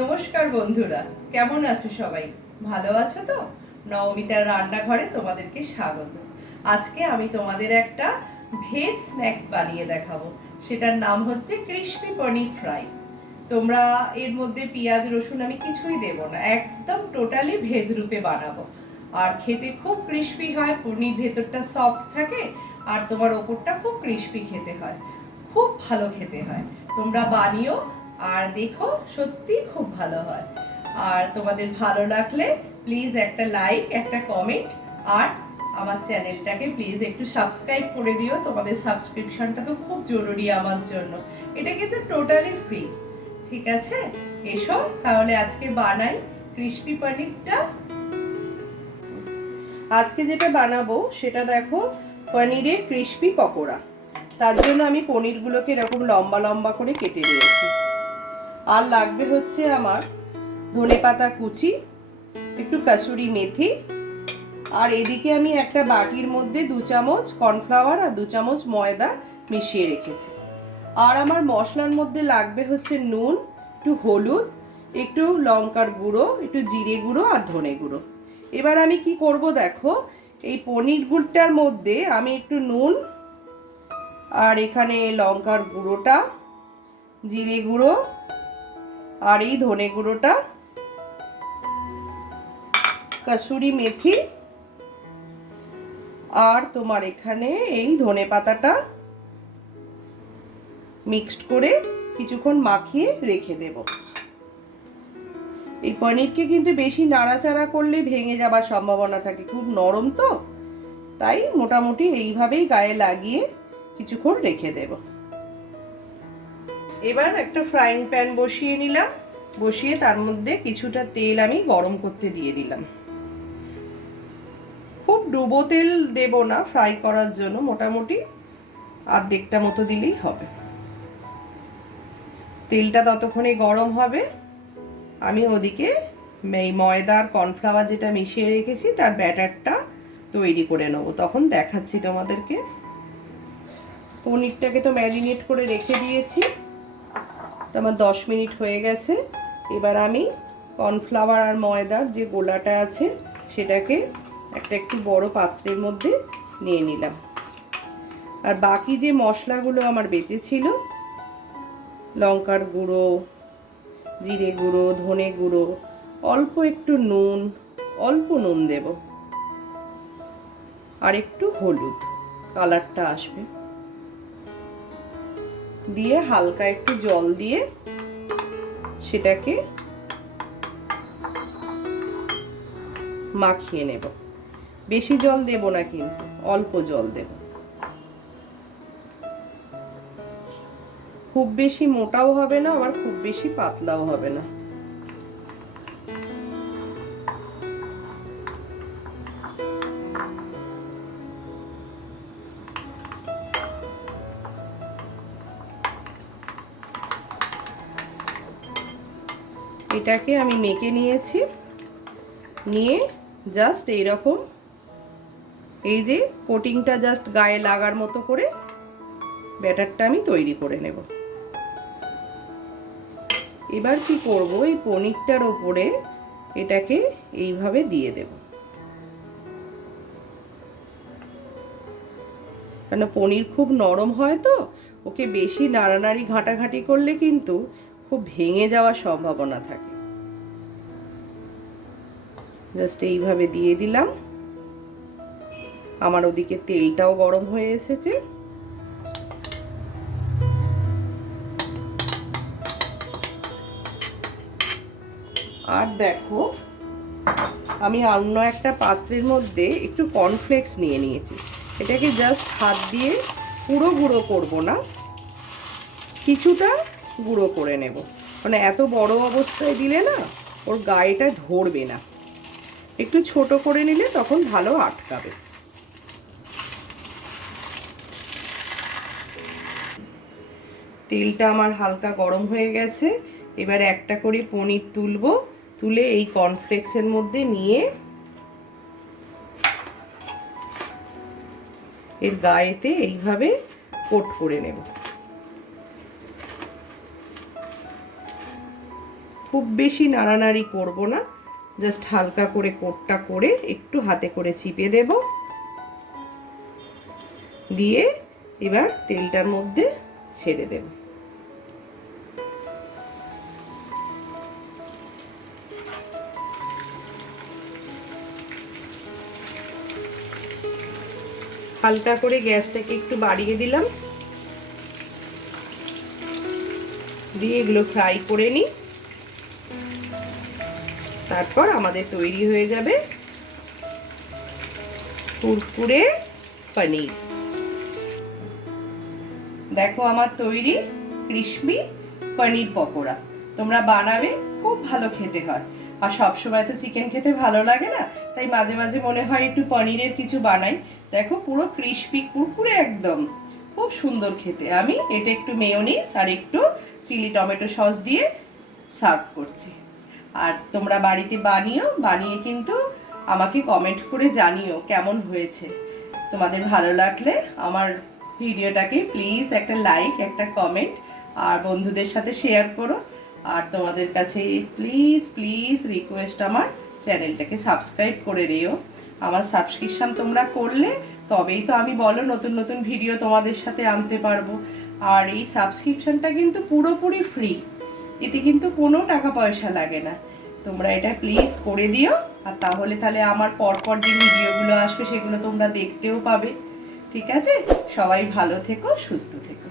নমস্কার বন্ধুরা, কেমন আছো সবাই? ভালো আছো তো? নবমিতার রান্নাঘরে তোমাদেরকে স্বাগত। আজকে আমি তোমাদের একটা ভেজ স্ন্যাক্স বানিয়ে দেখাবো। সেটার নাম হচ্ছে ক্রিসপি পনির ফ্রাই। তোমরা এর মধ্যে পেঁয়াজ রসুন আমি কিছুই দেব না, একদম টোটালি ভেজ রূপে বানাবো। আর খেতে খুব ক্রিসপি হয়, পনির ভেতরটা সফট থাকে আর তোমার ওপরটা খুব ক্রিসপি খেতে হয়, খুব ভালো খেতে হয়। তোমরা বানিও আর দেখো, সত্যি খুব ভালো হয়। আর তোমাদের ভালো লাগলে প্লিজ একটা লাইক, একটা কমেন্ট, আর আমার চ্যানেলটাকে প্লিজ একটু সাবস্ক্রাইব করে দিও। তোমাদের সাবস্ক্রিপশনটা তো খুব জরুরি আমার জন্য। এটা কিন্তু টোটালি ফ্রি, ঠিক আছে? এসো তাহলে আজকে বানাই ক্রিসপি পনিরটা। আজকে যেটা বানাবো সেটা দেখো, পনিরের ক্রিসপি পকোড়া। তার জন্য আমি পনিরগুলোকে এরকম লম্বা লম্বা করে কেটে নিয়েছি। আর লাগবে হচ্ছে আমার ধনেপাতা কুচি, একটু কাসুরি মেথি, আর এদিকে আমি একটা বাটির মধ্যে 2 চামচ কর্নফ্লাওয়ার আর 2 চামচ ময়দা মিশিয়ে রেখেছি। আর আমার মশলার মধ্যে লাগবে হচ্ছে নুন, একটু হলুদ, একটু লঙ্কার গুঁড়ো, একটু জিরে গুঁড়ো আর ধনে গুঁড়ো। এবার আমি কি করব দেখো, এই পনির গুড়টার মধ্যে আমি একটু নুন আর এখানে লঙ্কার গুঁড়োটা, জিরে গুঁড়ো আর এই ধনে গুঁড়োটা, কাসুরি মেথি আর তোমার এখানে এই ধনে পাতাটা মিক্সড করে কিছুক্ষণ মাখিয়ে রেখে দেব। এই পনিরকে কিন্তু বেশি নাড়াচাড়া করলে ভেঙে যাবার সম্ভাবনা থাকে, খুব নরম তো, তাই মোটামুটি এইভাবেই গায়ে লাগিয়ে কিছুক্ষণ রেখে দেব। এবার একটা ফ্রাইং প্যান বসিয়ে নিলাম, বসিয়ে তার মধ্যে কিছুটা তেল আমি গরম করতে দিয়ে দিলাম। খুব ডুবো তেল দেব না ফ্রাই করার জন্য, মোটামুটি অর্ধেকটা মতো দিলেই হবে। তেলটা ততক্ষণে গরম হবে, আমি ওদিকে এই ময়দা আর কর্নফ্লাওয়ার যেটা মিশিয়ে রেখেছি তার ব্যাটারটা তৈরি করে নেবো, তখন দেখাচ্ছি তোমাদেরকে। পনিরটাকে তো ম্যারিনেট করে রেখে দিয়েছি, আমার 10 মিনিট হয়ে গেছে। এবার আমি কর্নফ্লাওয়ার আর ময়দার যে গোলাটা আছে সেটাকে একটা একটু বড় পাত্রের মধ্যে নিয়ে নিলাম। আর বাকি যে মশলাগুলো আমার বেঁচে ছিল, লঙ্কার গুঁড়ো, জিরে গুঁড়ো, ধনে গুঁড়ো, অল্প একটু নুন, অল্প নুন দেব, আর একটু হলুদ, কালারটা আসবে, দিয়ে হালকা একটু জল দিয়ে সেটাকে মাখিয়ে নেব। বেশি জল দেব না, কিন্তু অল্প জল দেব। খুব বেশি মোটাও হবে না, আবার খুব বেশি পাতলাও হবে না। এটাকে আমি মেখে নিয়েছি, নিয়ে জাস্ট এইরকম এই যে কোটিংটা জাস্ট গায়ে লাগার মতো করে ব্যাটারটা আমি তৈরি করে নেব। এবার কি করব, এই পনিরটার ওপরে এটাকে এইভাবে দিয়ে দেব, কারণ পনির খুব নরম হয় তো, ওকে বেশি নাড়ানাড়ি ঘাঁটাঘাঁটি করলে কিন্তু খুব ভেঙে যাওয়ার সম্ভাবনা থাকে। জাস্ট এইভাবে দিয়ে দিলাম। আমার ওদিকে তেলটাও গরম হয়ে এসেছে। আর দেখো, আমি অন্য একটা পাত্রের মধ্যে একটু কর্নফ্লেক্স নিয়ে নিয়েছি। এটাকে জাস্ট হাত দিয়ে পুরো গুঁড়ো করব না, কিছুটা গুঁড়ো করে নেব, মানে এত বড় অবস্থায় দিলে না ওর গায়েটা ধরবে না, একটু ছোট করে নিলে তখন ভালো আটকাবে। তেলটা আমার হালকা গরম হয়ে গেছে। এবার একটা করে পনির তুলব, তুলে এই কর্নফ্লেক্সের মধ্যে নিয়ে এর গায়েতে এইভাবে কোট করে নেব। খুব বেশি নাড়ানাড়ি করব না, জাস্ট হালকা করে কোটটা করে একটু হাতে করে চিপে দেব, দিয়ে এবার তেলটার মধ্যে ছেড়ে দেব। হালকা করে গ্যাসটাকে একটু বাড়িয়ে দিলাম, দিয়ে এগুলো ফ্রাই করে নিই। তারপর আমাদের তৈরি হয়ে যাবে কুরকুরে পনির। দেখো আমার তৈরি ক্রিসপি পনির পকোড়া। তোমরা বানাবে, খুব ভালো খেতে হয়। আর সবসময় তো চিকেন খেতে ভালো লাগে না, তাই মাঝে মাঝে মনে হয় একটু পনিরের কিছু বানাই। দেখো পুরো ক্রিসপি কুরকুরে একদম, খুব সুন্দর খেতে। আমি এটা একটু মেয়োনিজ আর একটু চিলি টমেটো সস দিয়ে সার্ভ করছি। আর তোমরা বাড়িতে বানিয়ে কিন্তু আমাকে কমেন্ট করে জানিও কেমন হয়েছে। তোমাদের ভালো লাগলে আমার ভিডিওটাকে প্লিজ একটা লাইক, একটা কমেন্ট আর বন্ধুদের সাথে শেয়ার করো। আর তোমাদের কাছে প্লিজ প্লিজ রিকোয়েস্ট, আমার চ্যানেলটাকে সাবস্ক্রাইব করে দিও। আমার সাবস্ক্রিপশান তোমরা করলে তবেই তো আমি নতুন নতুন ভিডিও তোমাদের সাথে আনতে পারবো। আর এই সাবস্ক্রিপশানটা কিন্তু পুরোপুরি ফ্রি, এতে কিন্তু কোনো টাকা পয়সা লাগে না। তোমরা এটা প্লিজ করে দিও, আর তাহলে আমার পরপর যে ভিডিওগুলো আসবে সেগুলো তোমরা দেখতেও পাবে। ঠিক আছে, সবাই ভালো থেকো, সুস্থ থেকো।